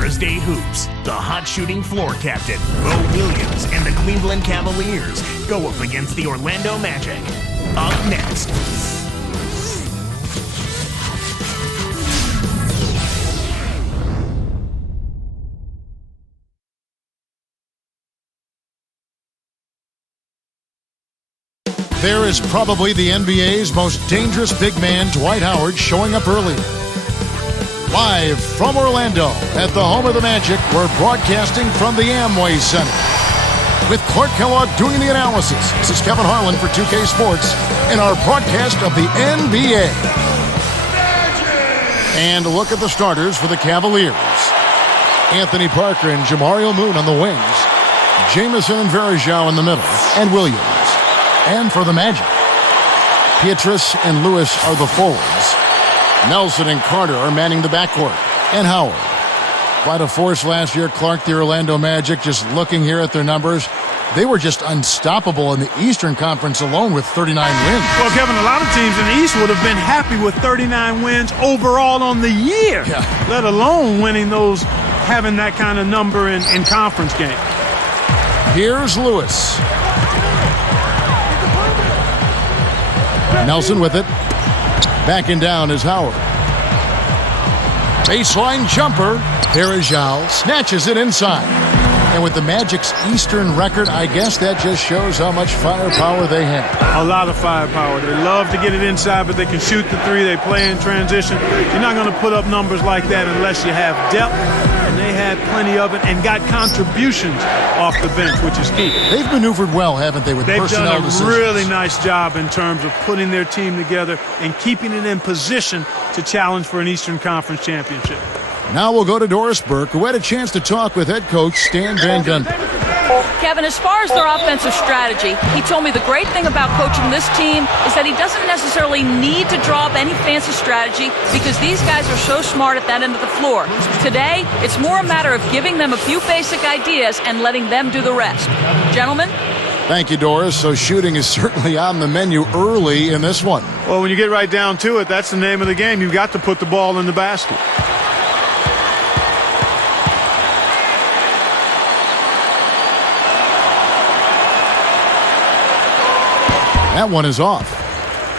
Thursday Hoops. The hot shooting floor captain, Bo Williams, and the Cleveland Cavaliers go up against the Orlando Magic. Up next. There is probably the NBA's most dangerous big man, Dwight Howard, showing up early. Live from Orlando at the home of the Magic, we're broadcasting from the Amway Center. With Clark Kellogg doing the analysis, this is Kevin Harlan for 2K Sports in our broadcast of the NBA. And a look at the starters for the Cavaliers. Anthony Parker and Jamario Moon on the wings. Jamison and Varejao in the middle, and Williams. And for the Magic, Pietrus and Lewis are the forwards. Nelson and Carter are manning the backcourt. And Howard. Quite a force last year, Clark, the Orlando Magic. Just looking here at their numbers, they were just unstoppable in the Eastern Conference alone with 39 wins. Well, Kevin, a lot of teams in the East would have been happy with 39 wins overall on the year, let alone winning those, having that kind of number in conference games. Here's Lewis. Nelson with it. Backing down is Howard. Baseline jumper. Varejao snatches it inside. And with the Magic's Eastern record, I guess that just shows how much firepower they have. A lot of firepower. They love to get it inside, but they can shoot the three. They play in transition. You're not going to put up numbers like that unless you have depth, and they had plenty of it and got contributions off the bench, which is key. They've maneuvered well, haven't they, with personnel decisions? They've done a really nice job in terms of putting their team together and keeping it in position to challenge for an Eastern Conference championship. Now we'll go to Doris Burke, who had a chance to talk with head coach Stan Van Gundy. Kevin, as far as their offensive strategy, he told me the great thing about coaching this team is that he doesn't necessarily need to draw up any fancy strategy because these guys are so smart at that end of the floor. Today, it's more a matter of giving them a few basic ideas and letting them do the rest. Gentlemen? Thank you, Doris. So shooting is certainly on the menu early in this one. Well, when you get right down to it, that's the name of the game. You've got to put the ball in the basket. That one is off.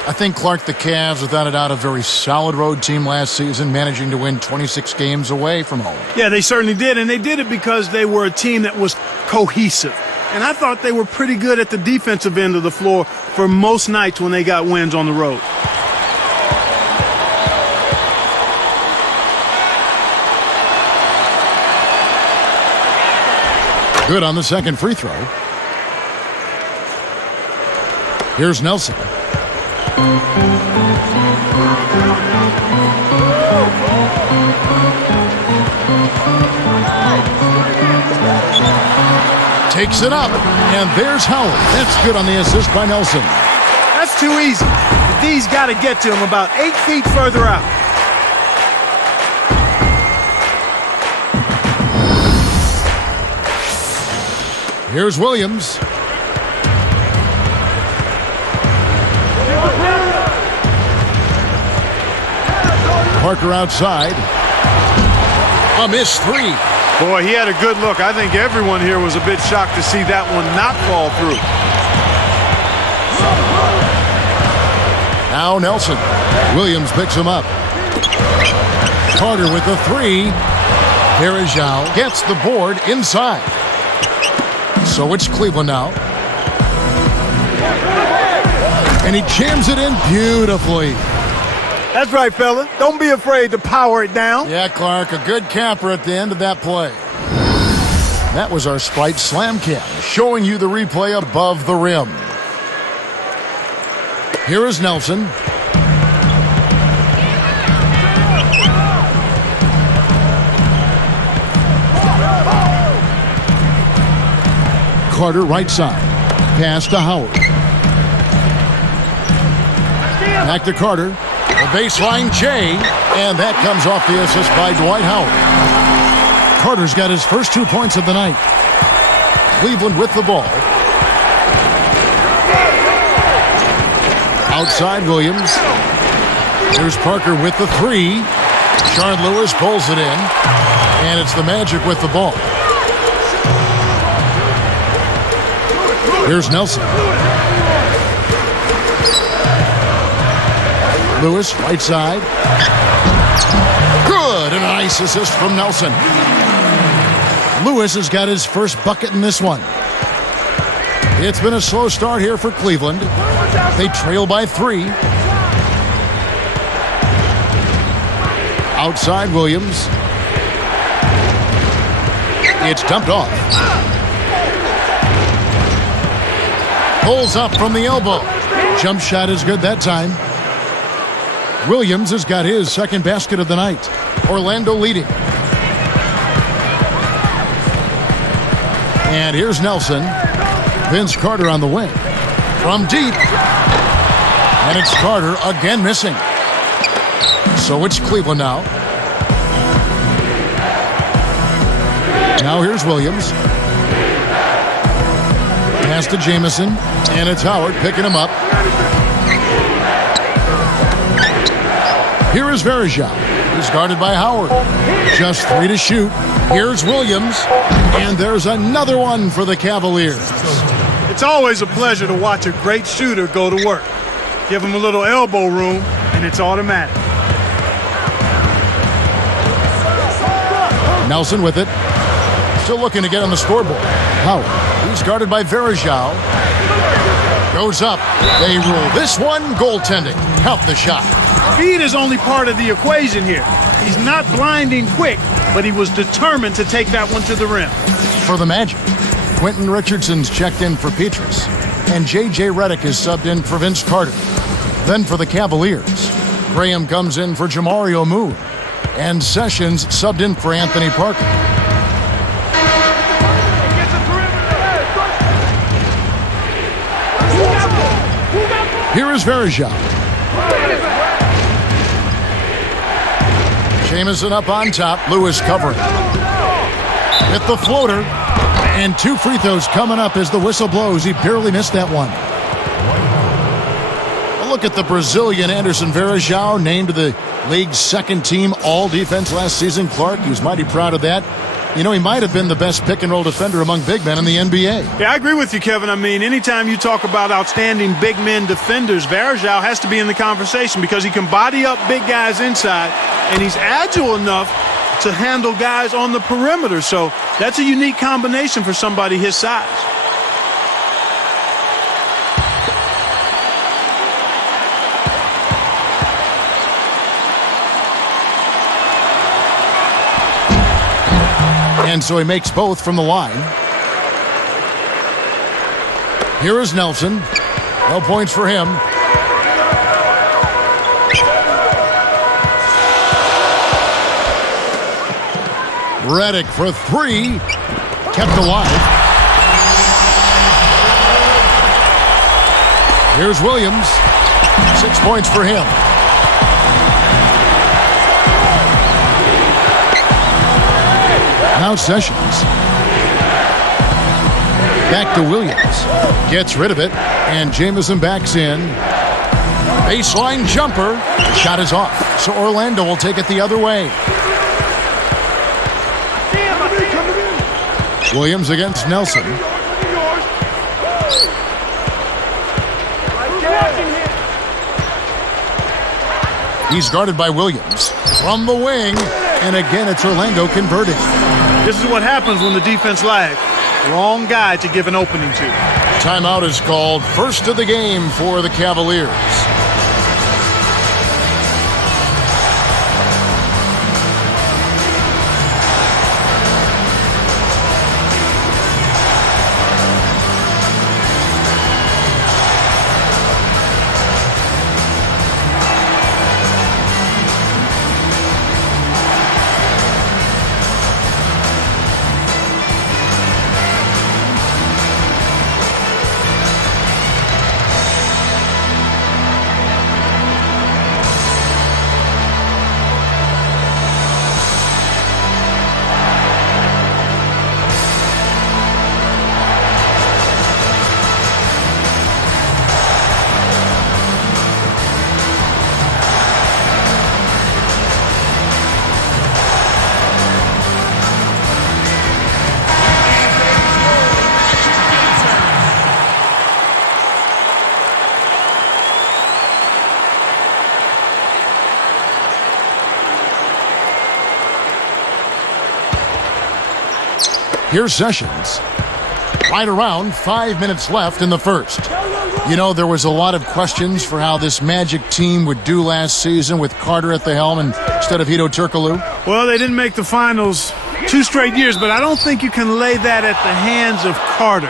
I think, Clark, the Cavs, without a doubt, a very solid road team last season, managing to win 26 games away from home. Yeah, they certainly did, and they did it because they were a team that was cohesive. And I thought they were pretty good at the defensive end of the floor for most nights when they got wins on the road. Good on the second free throw. Here's Nelson. Takes it up, and there's Howard. That's good on the assist by Nelson. That's too easy. The D's got to get to him about 8 feet further out. Here's Williams. Parker outside. A missed three. Boy, he had a good look. I think everyone here was a bit shocked to see that one not fall through. Now Nelson. Williams picks him up. Carter with the three. Varejao gets the board inside. So it's Cleveland now. And he jams it in beautifully. That's right, fella. Don't be afraid to power it down. Yeah, Clark, a good capper at the end of that play. That was our Sprite Slam Cam, showing you the replay above the rim. Here is Nelson. Carter right side. Pass to Howard. Back to Carter. The baseline J. And that comes off the assist by Dwight Howard. Carter's got his first 2 points of the night. Cleveland with the ball. Outside Williams. Here's Parker with the three. Sean Lewis pulls it in, and it's the Magic with the ball. Here's Nelson. Lewis, right side. Good, and a nice assist from Nelson. Lewis has got his first bucket in this one. It's been a slow start here for Cleveland. They trail by 3. Outside Williams. It's dumped off. Pulls up from the elbow. Jump shot is good that time. Williams has got his second basket of the night. Orlando leading. And here's Nelson. Vince Carter on the wing. From deep. And it's Carter again missing. So it's Cleveland now. Now here's Williams. Pass to Jamison. And it's Howard picking him up. Here is Varejao. He's guarded by Howard. Just 3 to shoot. Here's Williams. And there's another one for the Cavaliers. It's always a pleasure to watch a great shooter go to work. Give him a little elbow room, and it's automatic. Nelson with it. Still looking to get on the scoreboard. Howard. He's guarded by Varejao. Goes up. They rule this one. Goaltending. Help the shot. Speed is only part of the equation here. He's not blinding quick, but he was determined to take that one to the rim. For the Magic, Quentin Richardson's checked in for Petrus, and J.J. Redick is subbed in for Vince Carter. Then for the Cavaliers, Graham comes in for Jamario Moon, and Sessions subbed in for Anthony Parker. Here is Varejao. Jamison up on top. Lewis covering. Hit the floater. And 2 free throws coming up as the whistle blows. He barely missed that one. A look at the Brazilian Anderson Varejao, named to the league's second team all-defense last season. Clark, he was mighty proud of that. You know, he might have been the best pick-and-roll defender among big men in the NBA. Yeah, I agree with you, Kevin. I mean, anytime you talk about outstanding big men defenders, Varejao has to be in the conversation because he can body up big guys inside, and he's agile enough to handle guys on the perimeter. So that's a unique combination for somebody his size. And so he makes both from the line. Here is Nelson. No points for him. Redick for 3. Kept alive. Here's Williams. 6 points for him. Now Sessions. Back to Williams. Gets rid of it. And Jamison backs in. Baseline jumper. The shot is off. So Orlando will take it the other way. Williams against Nelson. He's guarded by Williams. From the wing. And again, it's Orlando converting. This is what happens when the defense lags. Wrong guy to give an opening to. Timeout is called. First of the game for the Cavaliers. Here's Sessions. Right around 5 minutes left in the first. You know, there was a lot of questions for how this Magic team would do last season with Carter at the helm instead of Hedo Turkoglu. Well, they didn't make the finals 2 straight years, but I don't think you can lay that at the hands of Carter.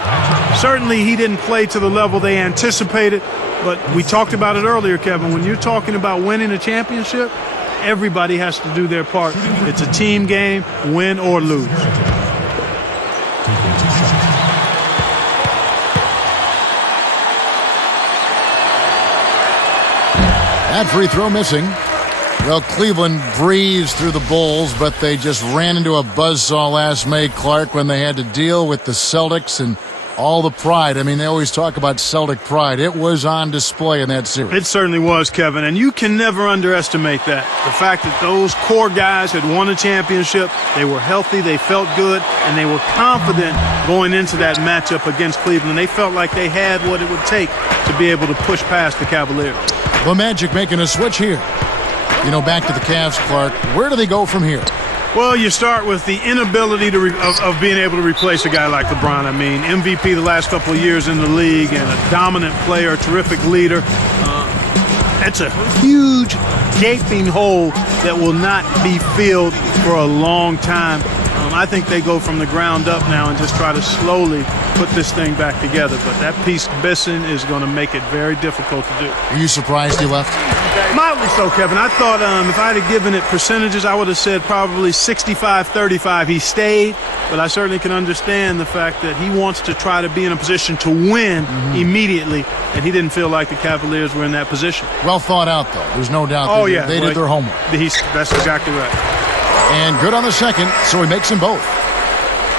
Certainly, he didn't play to the level they anticipated, but we talked about it earlier, Kevin. When you're talking about winning a championship, everybody has to do their part. It's a team game, win or lose. That free throw missing. Well, Cleveland breezed through the Bulls, but they just ran into a buzzsaw last May, Clark, when they had to deal with the Celtics and all the pride. I mean, they always talk about Celtic pride. It was on display in that series. It certainly was, Kevin, and you can never underestimate that. The fact that those core guys had won a championship, they were healthy, they felt good, and they were confident going into that matchup against Cleveland. They felt like they had what it would take to be able to push past the Cavaliers. The Magic making a switch here. You know, back to the Cavs, Clark. Where do they go from here? Well, you start with the inability of being able to replace a guy like LeBron. I mean, MVP the last couple of years in the league and a dominant player, terrific leader. That's a huge, gaping hole that will not be filled for a long time. I think they go from the ground up now and just try to slowly put this thing back together. But that piece missing is going to make it very difficult to do. Are you surprised he left? Mildly so, Kevin. I thought if I had given it percentages, I would have said probably 65-35. He stayed, but I certainly can understand the fact that he wants to try to be in a position to win immediately, and he didn't feel like the Cavaliers were in that position. Well thought out, though. There's no doubt they did their homework. That's exactly right. And good on the second, so he makes them both.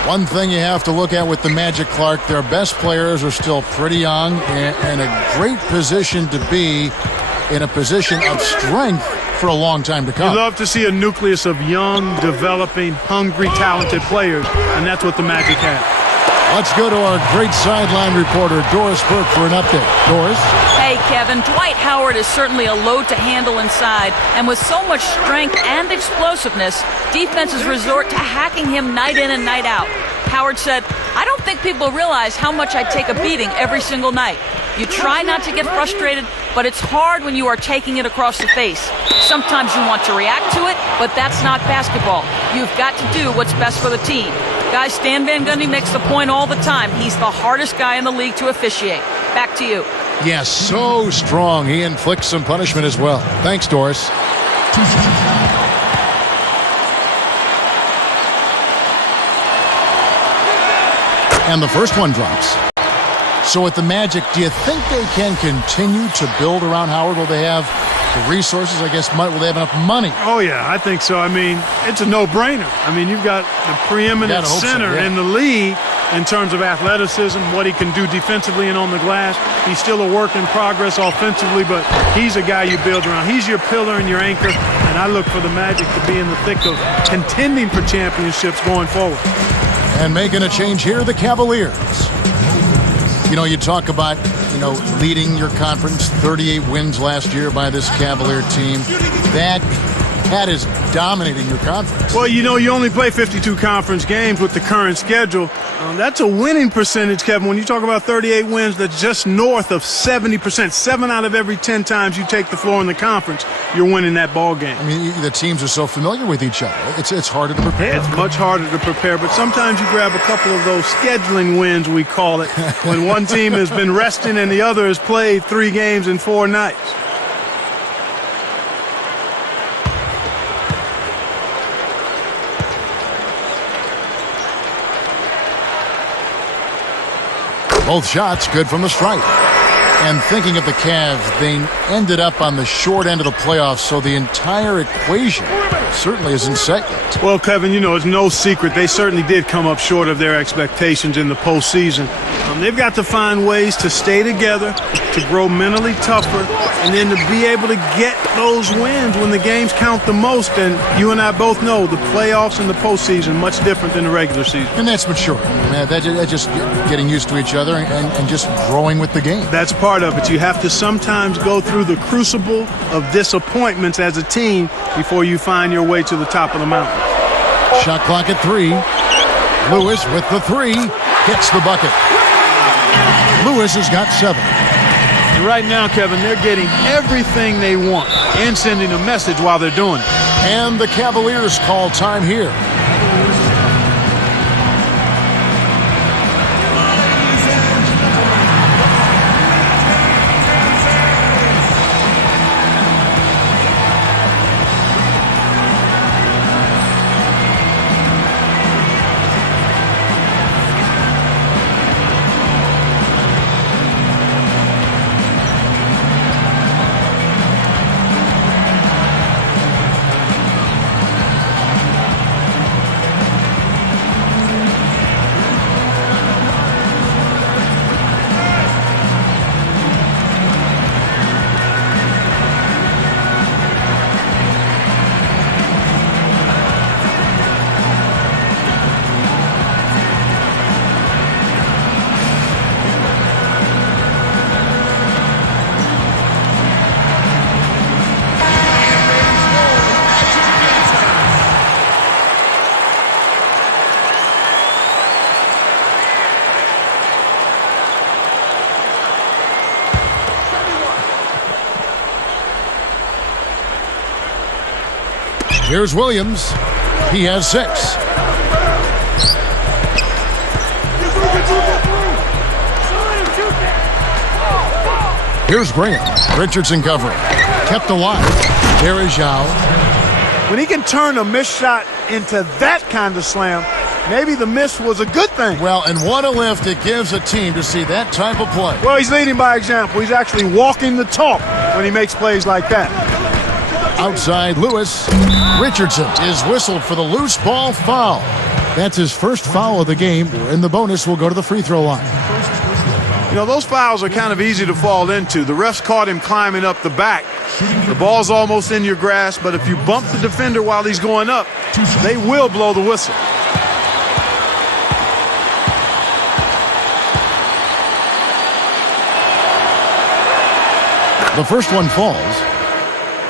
One thing you have to look at with the Magic, Clark, their best players are still pretty young and a great position to be in a position of strength for a long time to come. You love to see a nucleus of young, developing, hungry, talented players, and that's what the Magic have. Let's go to our great sideline reporter, Doris Burke, for an update. Doris? Hey, Kevin, Dwight Howard is certainly a load to handle inside, and with so much strength and explosiveness, defenses resort to hacking him night in and night out. Howard said, "I don't think people realize how much I take a beating every single night. You try not to get frustrated, but it's hard when you are taking it across the face. Sometimes you want to react to it, but that's not basketball. You've got to do what's best for the team." Guys, Stan Van Gundy makes the point all the time. He's the hardest guy in the league to officiate. Back to you. Yes, so strong. He inflicts some punishment as well. Thanks, Doris. And the first one drops. So with the Magic, do you think they can continue to build around Howard? Will they have the resources? I guess, will they have enough money? Oh, yeah, I think so. I mean, it's a no-brainer. I mean, you've got the preeminent center in the league in terms of athleticism, what he can do defensively and on the glass. He's still a work in progress offensively, but he's a guy you build around. He's your pillar and your anchor, and I look for the Magic to be in the thick of contending for championships going forward. And making a change here, the Cavaliers. You know, you talk about, leading your conference, 38 wins last year by this Cavalier team. That is dominating your conference. Well, you only play 52 conference games with the current schedule. That's a winning percentage, Kevin. When you talk about 38 wins, that's just north of 70%. 7 out of every 10 times you take the floor in the conference, you're winning that ball game. I mean, the teams are so familiar with each other. It's harder to prepare. It's much harder to prepare, but sometimes you grab a couple of those scheduling wins, we call it, when one team has been resting and the other has played 3 games in 4 nights. Both shots good from the stripe. And thinking of the Cavs, they ended up on the short end of the playoffs, so the entire equation certainly isn't set yet. Well, Kevin, it's no secret. They certainly did come up short of their expectations in the postseason. They've got to find ways to stay together, to grow mentally tougher, and then to be able to get those wins when the games count the most. And you and I both know the playoffs and the postseason much different than the regular season. And that's mature. That's just getting used to each other and just growing with the game. That's part of it. You have to sometimes go through the crucible of disappointments as a team before you find your way to the top of the mountain. Shot clock at 3. Lewis with the three. Hits the bucket. Lewis has got 7. And right now, Kevin, they're getting everything they want and sending a message while they're doing it. And the Cavaliers call time here. Here's Williams. He has 6. Here's Graham. Richardson covering. Kept alive. Varejao. When he can turn a missed shot into that kind of slam, maybe the miss was a good thing. Well, and what a lift it gives a team to see that type of play. Well, he's leading by example. He's actually walking the talk when he makes plays like that. Outside Lewis. Richardson is whistled for the loose ball foul. That's his first foul of the game, and the bonus will go to the free throw line. You know, those fouls are kind of easy to fall into. The refs caught him climbing up the back. The ball's almost in your grasp, but if you bump the defender while he's going up, they will blow the whistle. The first one falls.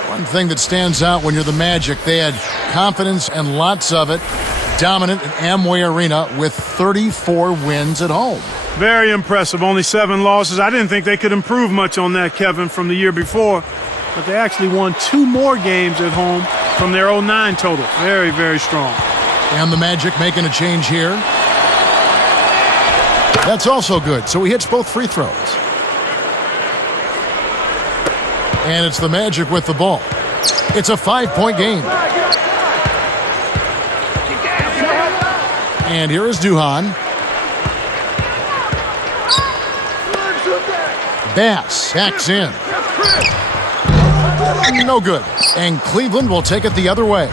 One thing that stands out when you're the Magic, they had confidence and lots of it, dominant in Amway Arena with 34 wins at home. Very impressive. Only 7 losses. I didn't think they could improve much on that, Kevin, from the year before. But they actually won 2 more games at home from their 09 total. Very, very strong. And the Magic making a change here. That's also good. So he hits both free throws. And it's the Magic with the ball. It's a 5-point game. And here is Duhan. Bass backs in. No good. And Cleveland will take it the other way.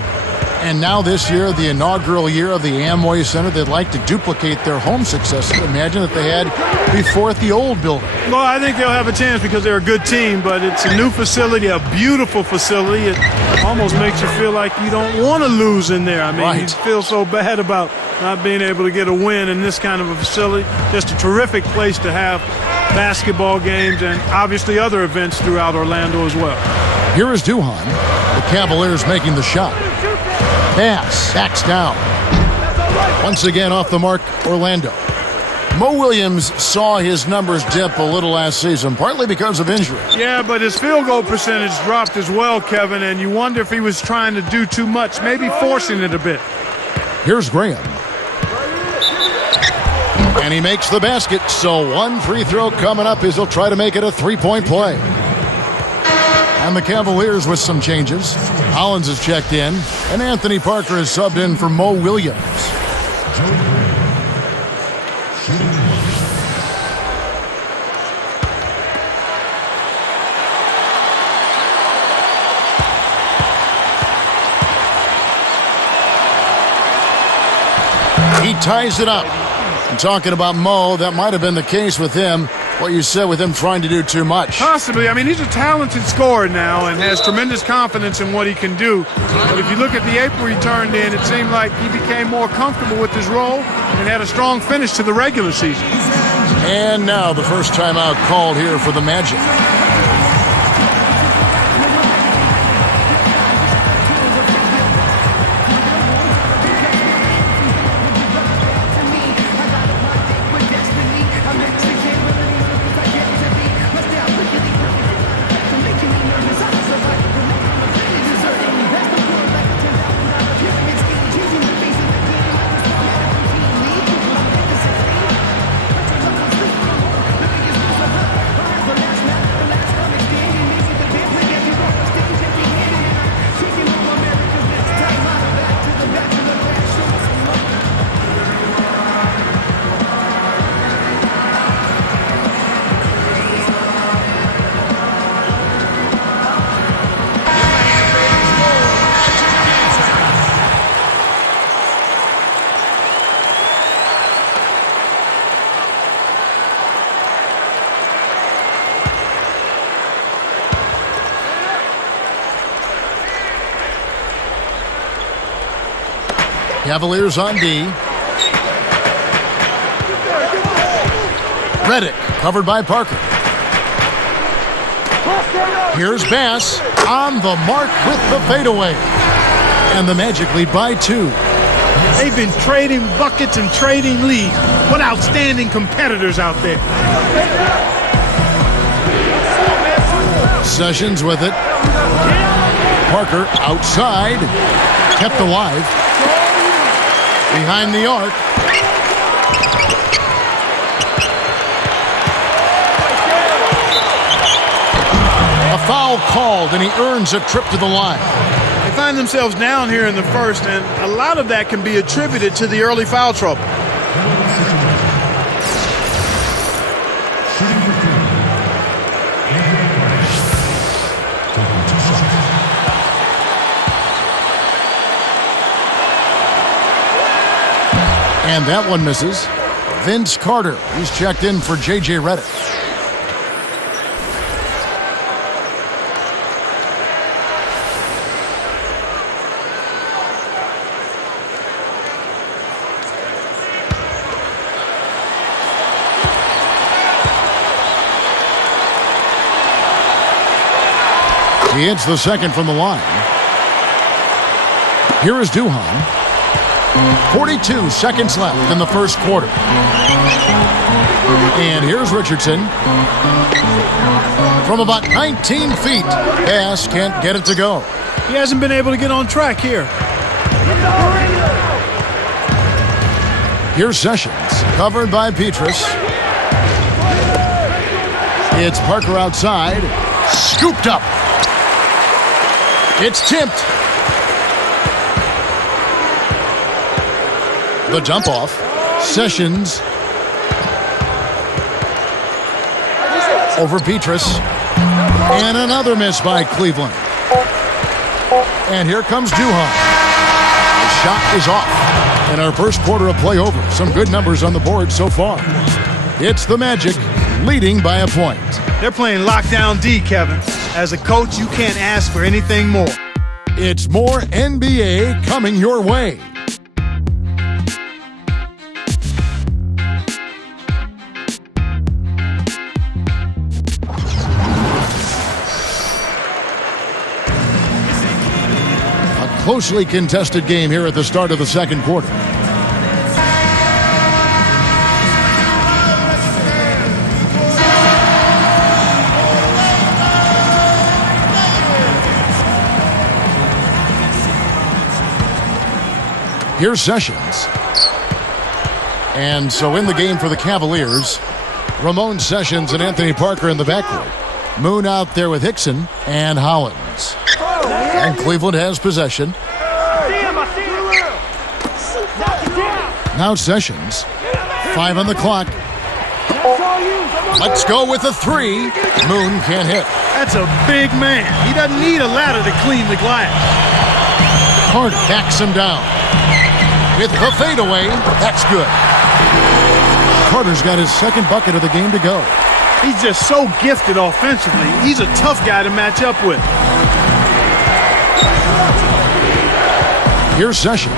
And now this year, the inaugural year of the Amway Center, they'd like to duplicate their home success. Imagine that they had before at the old building. Well, I think they'll have a chance because they're a good team, but it's a new facility, a beautiful facility. It almost makes you feel like you don't want to lose in there. I mean, right. You feel so bad about not being able to get a win in this kind of a facility. Just a terrific place to have basketball games and obviously other events throughout Orlando as well. Here is Duhan. The Cavaliers making the shot. Pass, backs down. Once again off the mark, Orlando. Mo Williams saw his numbers dip a little last season, partly because of injury. Yeah, but his field goal percentage dropped as well, Kevin, and you wonder if he was trying to do too much, maybe forcing it a bit. Here's Graham. And he makes the basket, so one free throw coming up as he'll try to make it a 3-point play. And the Cavaliers with some changes. Hollins has checked in, and Anthony Parker is subbed in for Mo Williams. He ties it up. And talking about Mo, that might have been the case with him. What you said with him trying to do too much. Possibly. I mean, he's a talented scorer now and has tremendous confidence in what he can do. But if you look at the April he turned in, it seemed like he became more comfortable with his role and had a strong finish to the regular season. And now the first timeout called here for the Magic. Cavaliers on D. Reddick, covered by Parker. Here's Bass on the mark with the fadeaway. And the Magic lead by 2. They've been trading buckets and trading leads. What outstanding competitors out there. Sessions with it. Parker outside. Kept alive. Behind the arc. A foul called, and he earns a trip to the line. They find themselves down here in the first, and a lot of that can be attributed to the early foul trouble. And that one misses. Vince Carter, he's checked in for J.J. Redick. He hits the second from the line. Here is Duhan. 42 seconds left in the first quarter. And here's Richardson. From about 19 feet, Bass can't get it to go. He hasn't been able to get on track here. Here's Sessions, covered by Petrus. It's Parker outside, scooped up. It's tipped. The dump off. Sessions over Petrus. And another miss by Cleveland. And here comes Duhan. The shot is off. And our first quarter of play over. Some good numbers on the board so far. It's the Magic leading by a point. They're playing lockdown D, Kevin. As a coach, you can't ask for anything more. It's more NBA coming your way. A closely contested game here at the start of the second quarter. Here's Sessions. And so in the game for the Cavaliers, Ramon Sessions and Anthony Parker in the backcourt. Moon out there with Hickson and Hollins. And Cleveland has possession. Now Sessions. 5 on the clock. Let's go with a 3. Moon can't hit. That's a big man. He doesn't need a ladder to clean the glass. Hart backs him down. With the fadeaway, that's good. Carter's got his second bucket of the game to go. He's just so gifted offensively. He's a tough guy to match up with. Here's Sessions.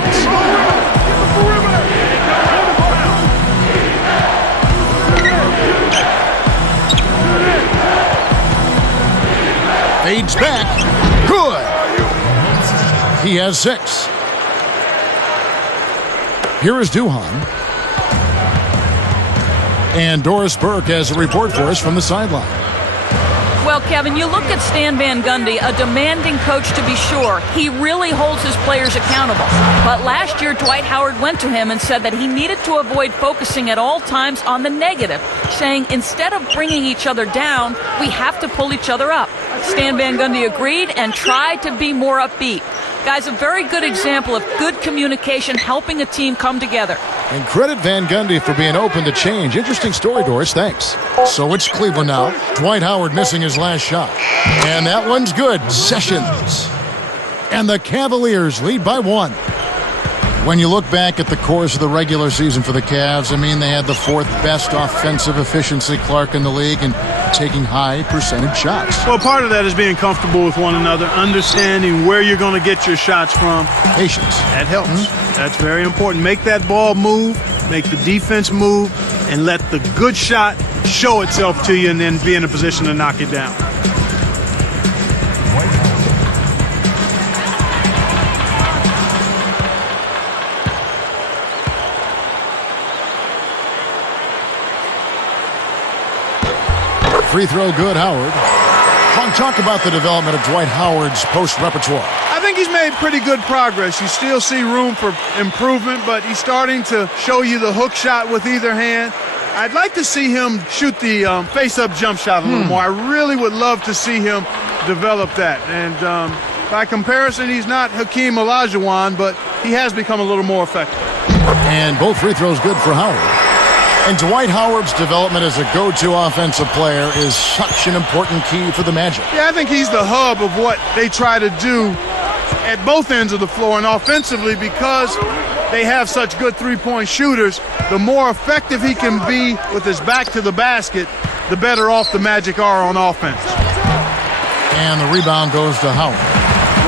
Fades back. Good. He has 6. Here is Duhan. And Doris Burke has a report for us from the sideline. Well, Kevin, you look at Stan Van Gundy, a demanding coach to be sure. He really holds his players accountable. But last year, Dwight Howard went to him and said that he needed to avoid focusing at all times on the negative, saying instead of bringing each other down, we have to pull each other up. Stan Van Gundy agreed and tried to be more upbeat. Guys, a very good example of good communication helping a team come together. And credit Van Gundy for being open to change. Interesting story, Doris. Thanks. So it's Cleveland now. Dwight Howard missing his last shot. And that one's good. Sessions. And the Cavaliers lead by 1. When you look back at the course of the regular season for the Cavs, I mean, they had the 4th best offensive efficiency, Clark, in the league, and taking high percentage shots. Well, part of that is being comfortable with one another, understanding where you're going to get your shots from. Patience. That helps. That's very important. Make that ball move, make the defense move, and let the good shot show itself to you and then be in a position to knock it down. Free throw good, Howard. Talk about the development of Dwight Howard's post repertoire. I think he's made pretty good progress. You still see room for improvement, but he's starting to show you the hook shot with either hand. I'd like to see him shoot the face-up jump shot a little more. I really would love to see him develop that. And by comparison, he's not Hakeem Olajuwon, but he has become a little more effective. And both free throws good for Howard. And Dwight Howard's development as a go-to offensive player is such an important key for the Magic. Yeah, I think he's the hub of what they try to do at both ends of the floor. And offensively, because they have such good three-point shooters, the more effective he can be with his back to the basket, the better off the Magic are on offense. And the rebound goes to Howard.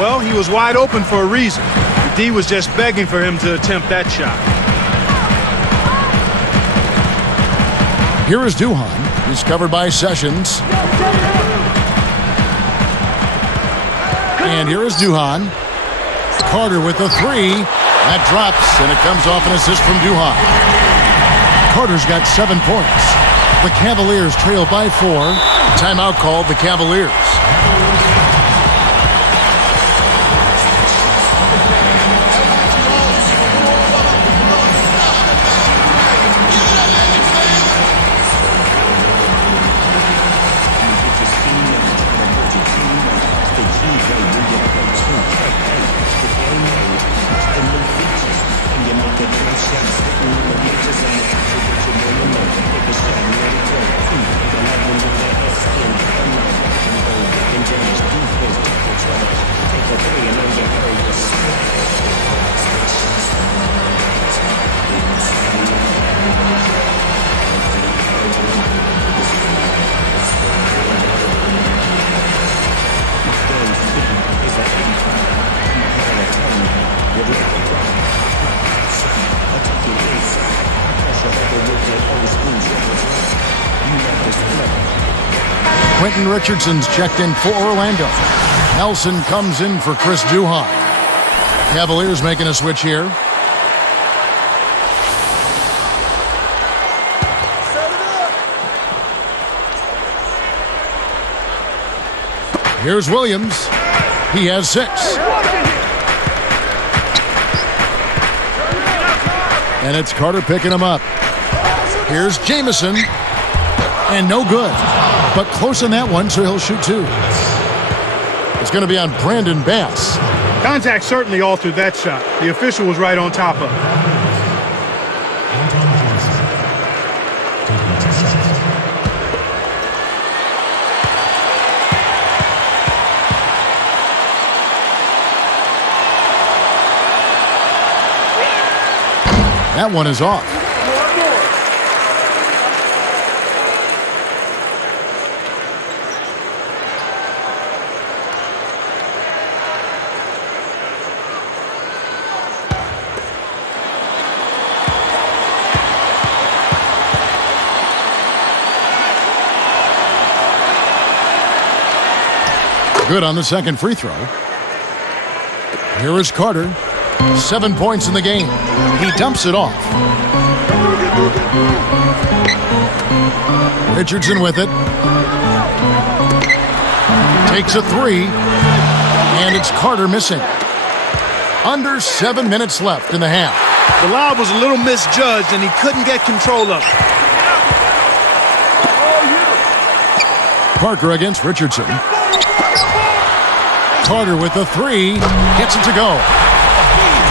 Well, he was wide open for a reason. The D was just begging for him to attempt that shot. Here is Duhan. He's covered by Sessions. And here is Duhan. Carter with the 3. That drops, and it comes off an assist from Duhan. Carter's got 7 points. The Cavaliers trail by 4. Timeout called the Cavaliers. Quentin Richardson's checked in for Orlando. Nelson comes in for Chris Duhan. Cavaliers making a switch here. Here's Williams. He has 6. And it's Carter picking him up. Here's Jamison. And no good. But close on that one, so he'll shoot 2. It's going to be on Brandon Bass. Contact certainly altered that shot. The official was right on top of it. That one is off. Good on the second free throw. Here is Carter. 7 points in the game. He dumps it off. Richardson with it. Takes a 3. And it's Carter missing. Under 7 minutes left in the half. The lob was a little misjudged, and he couldn't get control of it. Parker against Richardson. Carter with the 3. Gets it to go.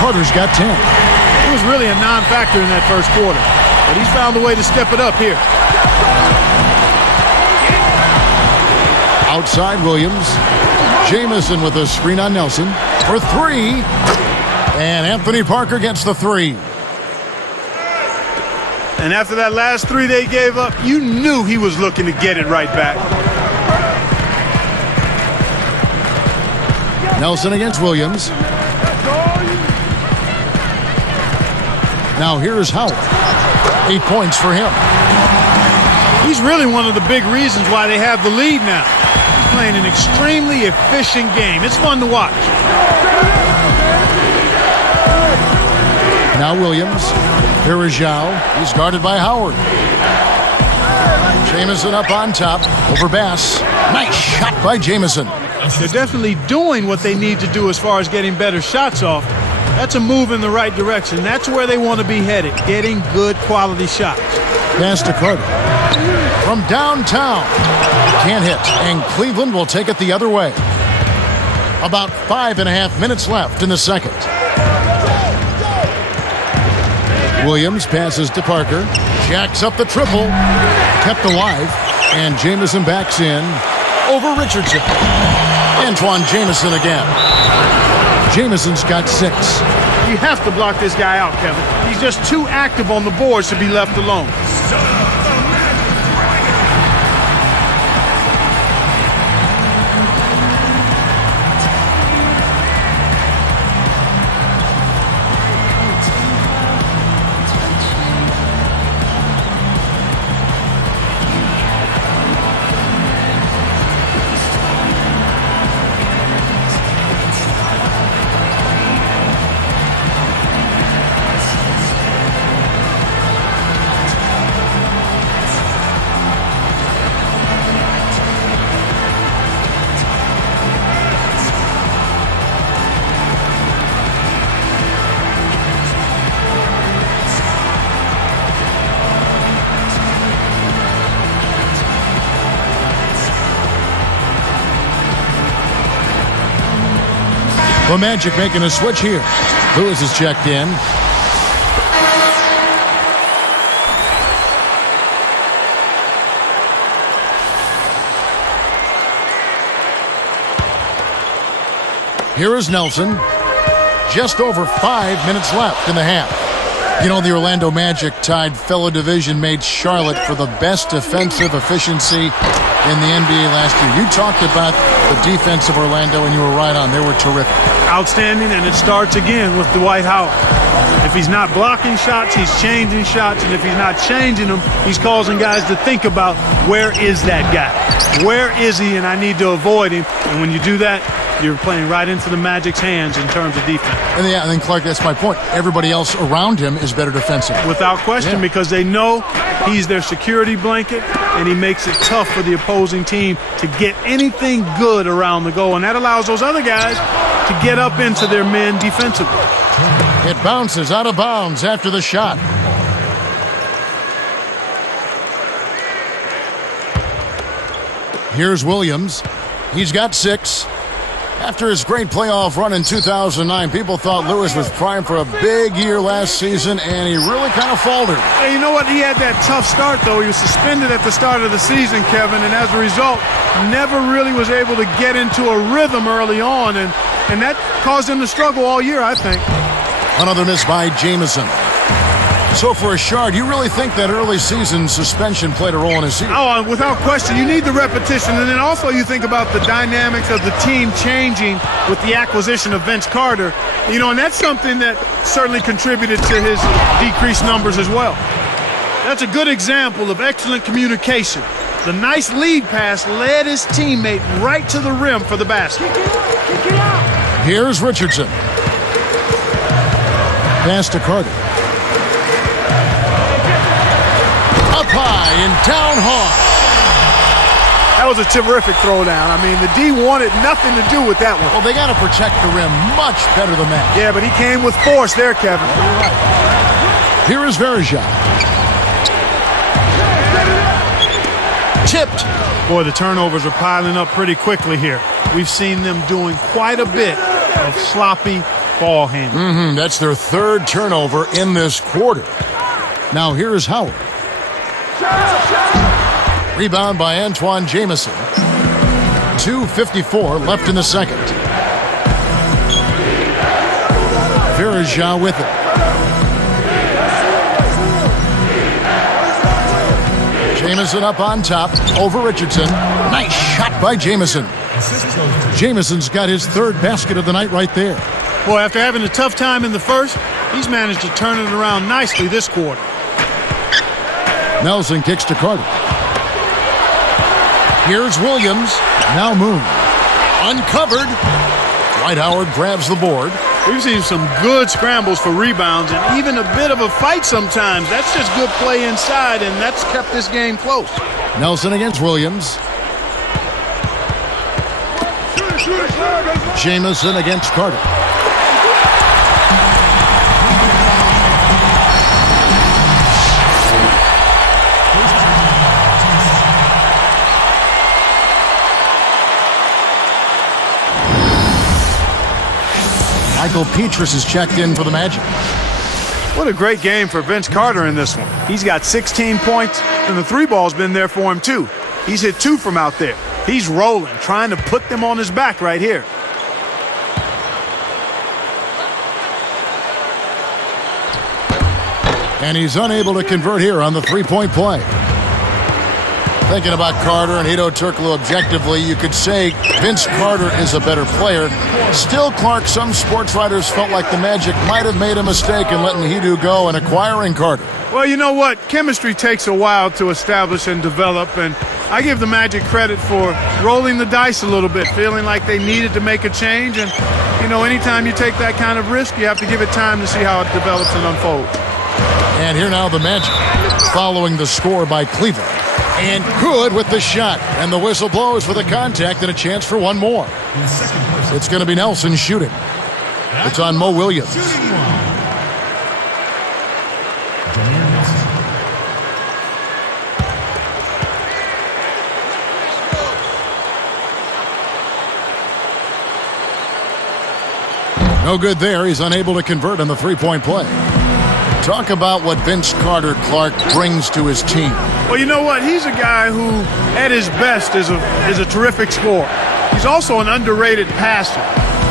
Carter's got 10. It was really a non-factor in that first quarter, but he's found a way to step it up here. Outside Williams. Jamison with a screen on Nelson for 3. And Anthony Parker gets the three. And after that last three they gave up, you knew he was looking to get it right back. Nelson against Williams. Now here's Howard. 8 points for him. He's really one of the big reasons why they have the lead now. He's playing an extremely efficient game. It's fun to watch. Now Williams. Varejao. He's guarded by Howard. Jamison up on top over Bass. Nice shot by Jamison. They're definitely doing what they need to do as far as getting better shots off. That's a move in the right direction. That's where they want to be headed, getting good quality shots. Pass to Carter. From downtown. Can't hit, and Cleveland will take it the other way. About 5.5 minutes left in the second. Williams passes to Parker. Jacks up the triple. Kept alive. And Jamison backs in over Richardson. Antoine Jamison again. Jamison's got 6. You have to block this guy out, Kevin. He's just too active on the boards to be left alone. The Magic making a switch here. Lewis is checked in. Here is Nelson. Just over 5 minutes left in the half. You know, the Orlando Magic tied fellow division mates Charlotte for the best defensive efficiency in the NBA last year. You talked about the defense of Orlando, and you were right on. They were terrific. Outstanding, and it starts again with Dwight Howard. If he's not blocking shots, he's changing shots, and if he's not changing them, he's causing guys to think about, where is that guy? Where is he, and I need to avoid him. And when you do that, you're playing right into the Magic's hands in terms of defense. And yeah, and then Clark, that's my point. Everybody else around him is better defensively. Without question, because they know he's their security blanket, and he makes it tough for the opposing team to get anything good around the goal. And that allows those other guys to get up into their men defensively. It bounces out of bounds after the shot. Here's Williams. He's got 6. After his great playoff run in 2009, people thought Lewis was primed for a big year last season, and he really kind of faltered. Hey, you know what? He had that tough start, though. He was suspended at the start of the season, Kevin, and as a result, never really was able to get into a rhythm early on, and that caused him to struggle all year, I think. Another miss by Jamison. So for a Shard, you really think that early season suspension played a role in his season? Oh, without question. You need the repetition, and then also you think about the dynamics of the team changing with the acquisition of Vince Carter. You know, and that's something that certainly contributed to his decreased numbers as well. That's a good example of excellent communication. The nice lead pass led his teammate right to the rim for the basket. Here's Richardson. Pass to Carter. Up high and down hard. That was a terrific throwdown. I mean, the D wanted nothing to do with that one. Well, they got to protect the rim much better than that. Yeah, but he came with force there, Kevin. You're right. Here is Varejao. Tipped. Boy, the turnovers are piling up pretty quickly here. We've seen them doing quite a bit of sloppy ball handling. That's their 3rd turnover in this quarter. Now here is Howard. Rebound by Antoine Jamison. 2:54 left in the second. Varejao with it. Jamison up on top over Richardson. Nice shot by Jamison. Jamison's got his third basket of the night right there. Boy, after having a tough time in the first, he's managed to turn it around nicely this quarter. Nelson kicks to Carter. Here's Williams. Now Moon. Uncovered. Dwight Howard grabs the board. We've seen some good scrambles for rebounds and even a bit of a fight sometimes. That's just good play inside, and that's kept this game close. Nelson against Williams. Jamison against Carter. Michael Petrus is checked in for the Magic. What a great game for Vince Carter in this one. He's got 16 points, and the three ball's been there for him too. He's hit 2 from out there. He's rolling, trying to put them on his back right here. And he's unable to convert here on the three-point play. Thinking about Carter and Hedo Turkoglu objectively, you could say Vince Carter is a better player. Still, Clark, some sports writers felt like the Magic might have made a mistake in letting Hedo go and acquiring Carter. Well, you know what? Chemistry takes a while to establish and develop, and I give the Magic credit for rolling the dice a little bit, feeling like they needed to make a change. And, you know, anytime you take that kind of risk, you have to give it time to see how it develops and unfolds. And here now the Magic, following the score by Cleveland. And good with the shot. And the whistle blows for the contact and a chance for one more. It's going to be Nelson shooting. It's on Mo Williams. No good there. He's unable to convert on the three-point play. Talk about what Vince Carter Clark brings to his team. Well, you know what? He's a guy who, at his best, is a terrific scorer. He's also an underrated passer.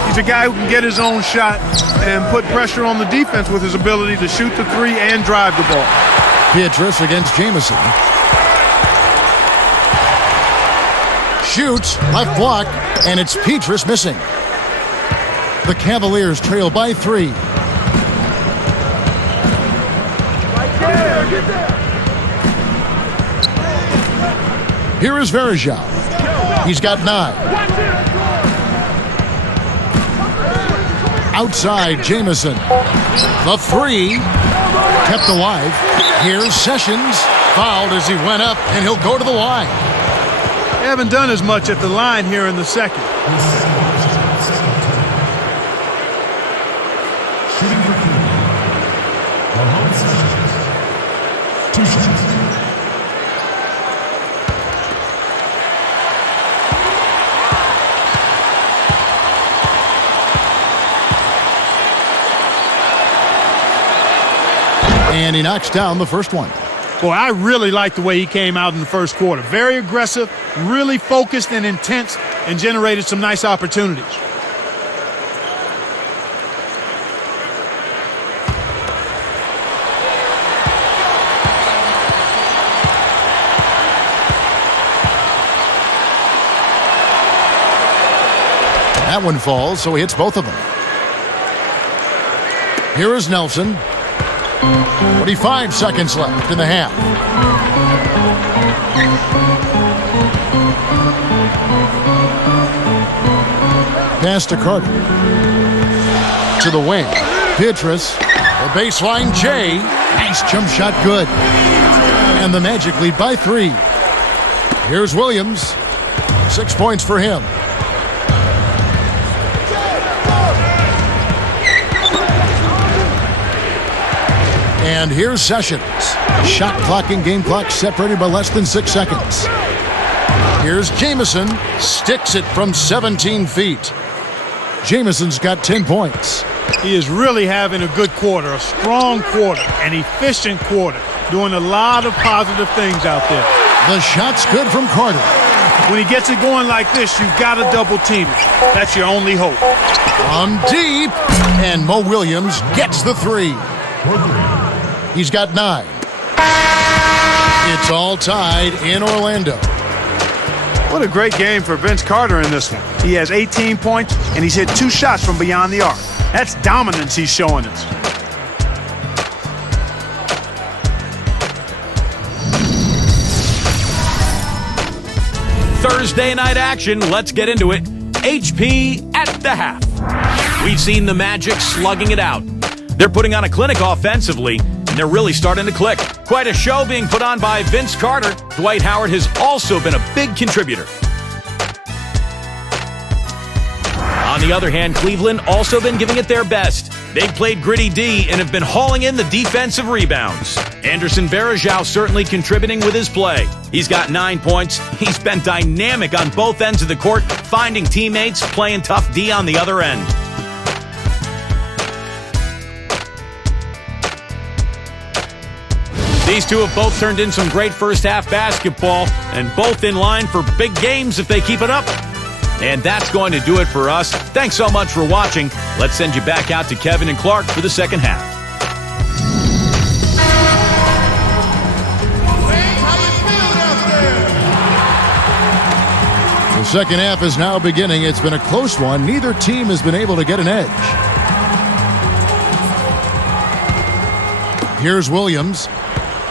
He's a guy who can get his own shot and put pressure on the defense with his ability to shoot the three and drive the ball. Petrus against Jamison. Shoots, left block, and it's Petrus missing. The Cavaliers trail by 3. Here is Varejao. He's got 9. Outside, Jamison. The 3 kept alive. Here's Sessions. Fouled as he went up, and he'll go to the line. They haven't done as much at the line here in the second. And he knocks down the first one. Boy, I really like the way he came out in the first quarter. Very aggressive, really focused and intense, and generated some nice opportunities. That one falls, so he hits both of them. Here is Nelson. 45 seconds left in the half. Pass to Carter. To the wing. Petrus. The baseline J. Nice jump shot, good. And the Magic lead by 3. Here's Williams. 6 points for him. And here's Sessions. Shot clock and game clock separated by less than 6 seconds. Here's Jamison. Sticks it from 17 feet. Jamison's got 10 points. He is really having a good quarter, a strong quarter, an efficient quarter, doing a lot of positive things out there. The shot's good from Carter. When he gets it going like this, you've got to double team it. That's your only hope. From deep. And Mo Williams gets the three. He's got 9. It's all tied in Orlando. What a great game for Vince Carter in this one. He has 18 points, and he's hit 2 shots from beyond the arc. That's dominance he's showing us. Thursday night action, let's get into it. HP at the half. We've seen the Magic slugging it out. They're putting on a clinic offensively, and they're really starting to click. Quite a show being put on by Vince Carter. Dwight Howard has also been a big contributor. On the other hand, Cleveland also been giving it their best. They've played gritty D and have been hauling in the defensive rebounds. Anderson Varejao certainly contributing with his play. He's got 9 points. He's been dynamic on both ends of the court, finding teammates, playing tough D on the other end. These two have both turned in some great first-half basketball, and both in line for big games if they keep it up. And that's going to do it for us. Thanks so much for watching. Let's send you back out to Kevin and Clark for the second half. The second half is now beginning. It's been a close one. Neither team has been able to get an edge. Here's Williams.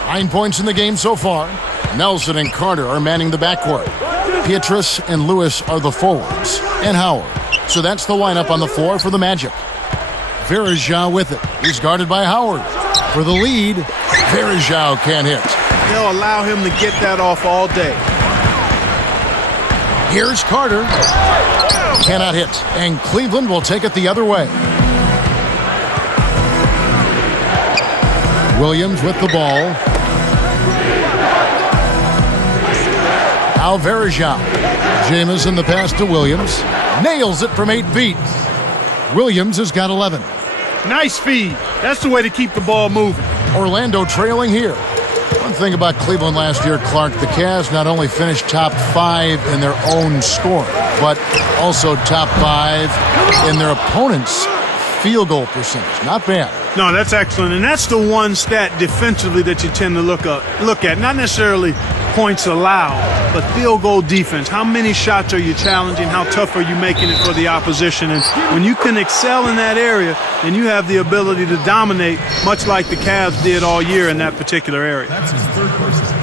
9 points in the game so far. Nelson and Carter are manning the backcourt. Pietrus and Lewis are the forwards. And Howard. So that's the lineup on the floor for the Magic. Varejao with it. He's guarded by Howard. For the lead, Varejao can't hit. They'll allow him to get that off all day. Here's Carter. Cannot hit. And Cleveland will take it the other way. Williams with the ball. Now Varejao. Jamison the pass to Williams. Nails it from 8 feet. Williams has got 11. Nice feed. That's the way to keep the ball moving. Orlando trailing here. One thing about Cleveland last year, Clark, the Cavs not only finished top 5 in their own scoring, but also top 5 in their opponent's field goal percentage. Not bad. No, that's excellent. And that's the one stat defensively that you tend to look at. Not necessarily points allowed, but field goal defense. How many shots are you challenging? How tough are you making it for the opposition? And when you can excel in that area, then you have the ability to dominate, much like the Cavs did all year in that particular area. That's his third post.